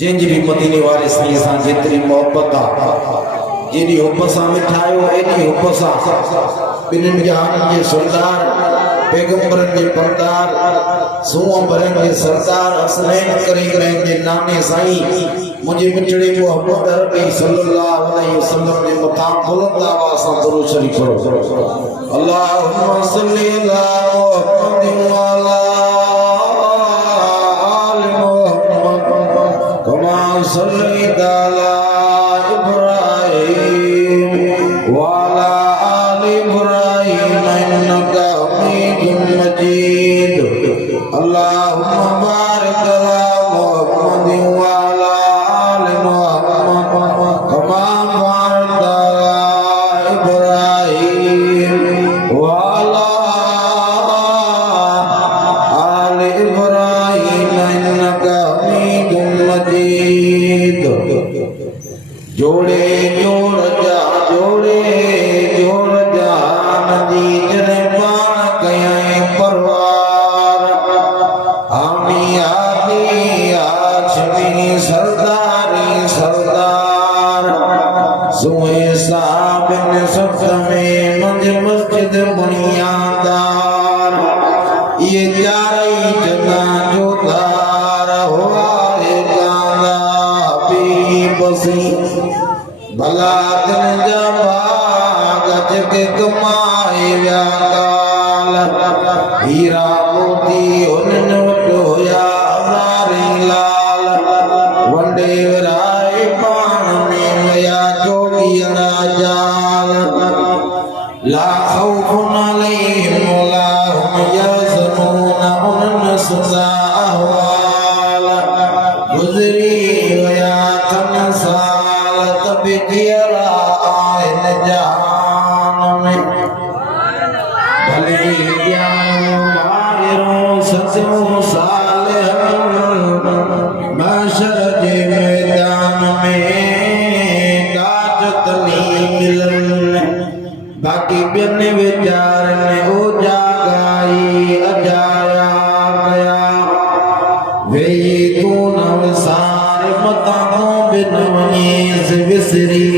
जंहिंजी भी मदीने वारे साईं सां जेतिरी मोहब्बत आहे जेॾी हुब सां मिठायो एॾी हुब सां ॿिन्हिनि जहाननि जे सरदार पैगंबरनि जे परदार सूअं भरनि जे सरदार हसनैन करीमैन जे नाने साईं मुंहिंजे मिठड़े मोहब्बत रबी सल्लल्लाहु अलैहि वसल्लम जे मथां बुलंद आवाज़ सां दुरूद शरीफ़ पढ़ो अल्लाहुम्मा सल्ली अला मुहम्मदिन व अला आलि मुहम्मद कमा सल्लैता अला इब्राहीम व अला आलि इब्राहीम इन्नका हमीदुम मजीद अल्लाहुम्मा बारिक अला मुहम्मदिन व अला आलि मुहम्मद कमा बारकता अला इब्राहीम व अला आलि इब्राहीम इन्नका हमीदुम मजीद जोड़े जोड़ जा नदी जने पान कयां परवार आमी आदि आछमी सरदारी सरदार सुए साबिन सत में मंज मस्जिद बुनियादार ये चारई जना जो दार हुआ रे गांदा पी बसी भला दिन जा भाग जग कमाए व्याकाल हीरा मोती उन्हन वटि हुया हज़ारी लाल वंडे विराए पाण में वया जोगियड़ा जाल ला खौफुन अलैहिम वला हुम यहज़नून उन्हनि सुज़ा अहवाल गुज़री वया कन साल तब जियरा आहिन जहान में भले ॼाणो माहिरो सचो सालिह महशर जे मैदान में काज तली मिलन बाक़ी ॿियनि वीचारनि उजागाई अजाया कया वेही तूं न विसार मतां तूं बि न वञेस विसरी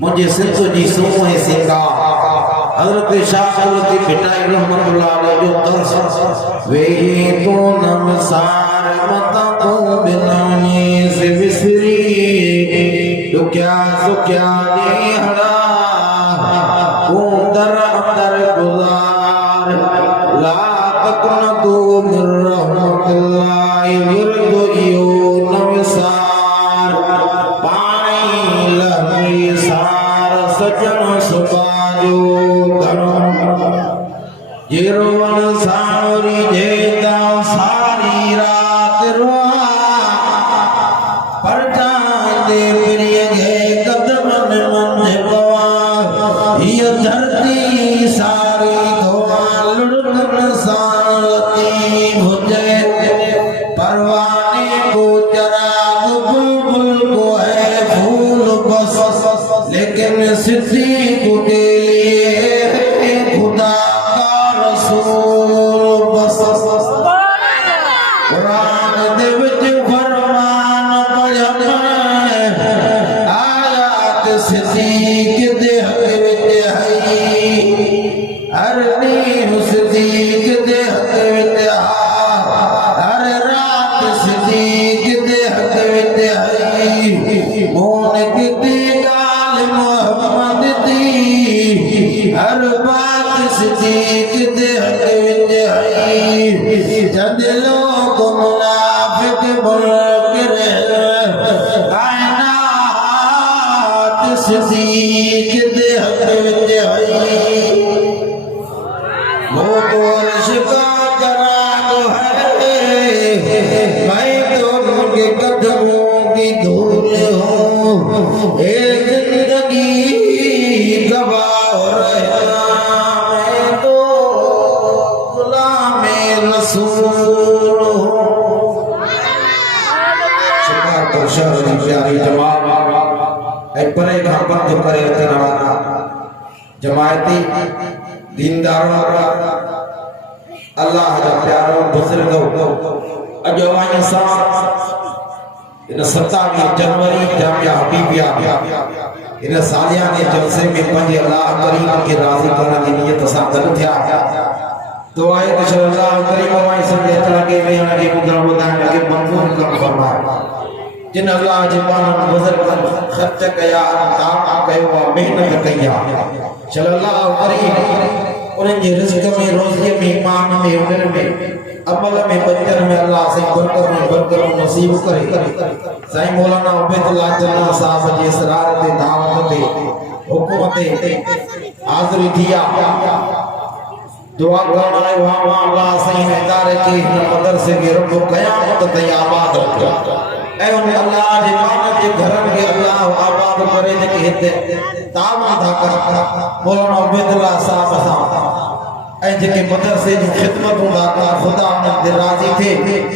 मुंहिंजे सिंध जी सूंह ऐं सिंगार हज़रत शाह कुदरती भिटाई रहमतुल्लाह अलैह जो दर्स वेही तूं न विसार मतां तूं बि न वञेस विसरी ॾुखिया सुखिया ॾींहड़ा तूं दर अंदर गुज़ार ला तक़नतू मिन रहमतिल्लाह विर्द इहो न विसार पाणी लही सार सजण सुभाजो घणो जेरो वन सावरी जेता सारी रात रोआ पर चांदे प्रिय गे कदमन मंझ पवा हीअ धरती सारी धोआ लुढ़कन सां लती भुजे परवाने को चराग बुलबुल को है फूल बस लेकिन सिद्दीक के लिए खुदा का रसूल बस कुरान दे विच फरमान पढ़न आयात सिद्दीक दे हक विच हई हर नींह सिद्दीक दे हक विच हर रात सिद्दीक दे हक विच हई मोन किती गाल मोहम्मद दी हर बात सिद्दीक दे हक विच हई जद लोग मुनाफिक मुनकिर कायनात सिद्दीक दे हक विच हई वो तो अर्श का चराग है मैं तो उनके कदमों की धूल हूँ ए जिंदगी परे का बंद करे अचण वारा जमायती दीनदारों अल्लाह जा प्यारो बुजुर्गो अॼु अवां सां इन 27 जनवरी जामिया हबीबिया इन सालियाने जलसे में पंज अल्लाह करीम के राज़ी करण जी नियत सां गॾु थिया दुआ है कि अल्लाह करीम अवां संगे लगे में उनके ॿुधण ॿुधाइण के मंज़ूर कम फरमाए जिन अल्लाह जे पान बुजुर्गन खर्च कया दान कयो मेहनत कया सल्लल्लाहु करीम उन्हनि जे रिज़्क़ में रोज़ी में ईमान में उन्हनि में अमल में बचन में अल्लाह से बरकत नसीब करे साईं मौलाना उबैदुल्लाह जना साहब जे इसरार ते दावत ते हुकूमत ते हाज़िरी थिया दुआ करण आयो हुआ अल्लाह साईं इदारे के हिन मदरसे के रब क़यामत ताईं आबाद रखे ऐं उन अल्लाह जे पाक जे घरनि खे अल्लाह आबाद करे जेके हिते ताम था कर मौलाना उबैदुल्लाह साहब सां ऐं जेके मदरसे जी ख़िदमत था कर खुदा उन्हनि ते राज़ी थे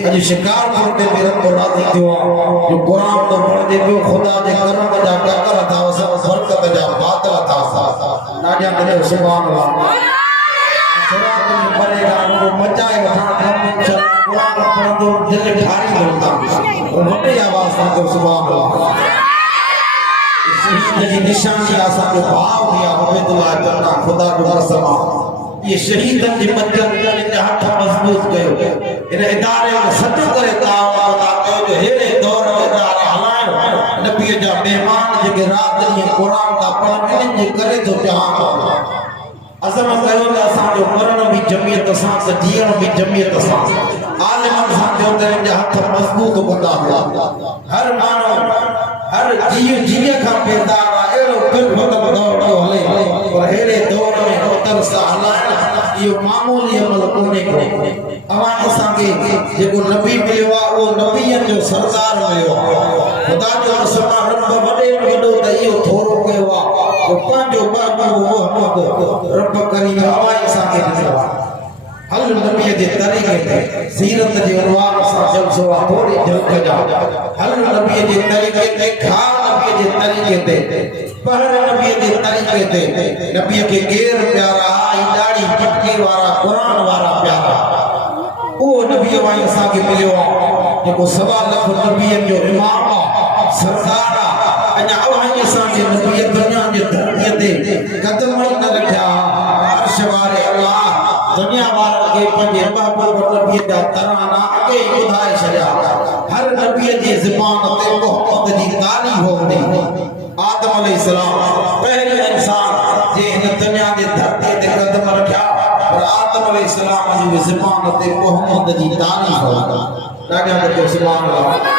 अॼु शिकारपुर ते बि रब राज़ी थियो आहे जो क़ुरान तो पढ़जे पियो खुदा जे करम जा टकर था सब बरकत जा बादल था नाजा करे सुभान अल्लाह परेगा उनको मचाए वठण कुरान पढ़ंदो दिल ठारी होता और वॾी आवाज़ सां को सुभान अल्लाह शहीद जी निशानी असां जो भाव दिया उबैदुल्लाह जना खुदा जो कसम ये शहीदन जी बचन इन हथ मजबूत कयो इन इदारे को सचो करे ताव अदा कयो जो हेड़े दौर में इदारा हलायो नबी जा मेहमान जेके रात ॾींहुं कुरान था पढ़नि इन्हनि जे करे थो चाहियां अज़म कयो त असांजो मरण भी जमियत सां त जीअण भी जमियत सां आलिमन सां जो त इन जा हथ मजबूत कंदा हुआ हर माण्हू हर जीव खां पैदा अहिड़ो पियो दौड़ो हले पर हेड़े दौर में उतर सां हलाइण इहो मामूली अमल कोन्हे को अवां असांखे जेको नबी मिलियो आहे उहो नबीअनि जो सरदार मिलियो आहे खुदा जो असमा रब वॾे में वॾो त इहो थोरो कयो आहे जो पंहिंजो महबूब मोहम्मद रब करीम अवां असांखे ॾिनो आहे हल नबी जे तरीक़े ते सीरत जे उनवान सां जलसो आहे थोरी झलक जा हल नबी जे तरीक़े ते खा नबी जे तरीक़े ते पढ़ नबी जे तरीक़े ते नबी के गेर प्यारा आई दाढ़ी टिटकी वारा कुरान वारा प्यारा ओ नबी वाई असांखे मिलियो आहे जेको 1.25 लख नबीअनि जो इमाम आहे सरदार आहे अञा अवां असांजे नबी दुनिया जे धरतीअ ते कदम ई न रखिया अर्श वारे अल्लाह दुनिया वारनि खे पंहिंजे महबूब नबी जा तराना अॻे ई ॿुधाए छॾिया हर नबी जी ज़बान ते मोहम्मद जी तारीफ़ हूंदी आदम अलैहिस्सलाम पहिरियों इंसान जे हिन दुनिया जे धरती ते कदम रखिया पर आदम अलैहिस्सलाम जी ज़बान ते मोहम्मद जी तारीफ़ हूंदी ॾाढा सुभान अल्लाह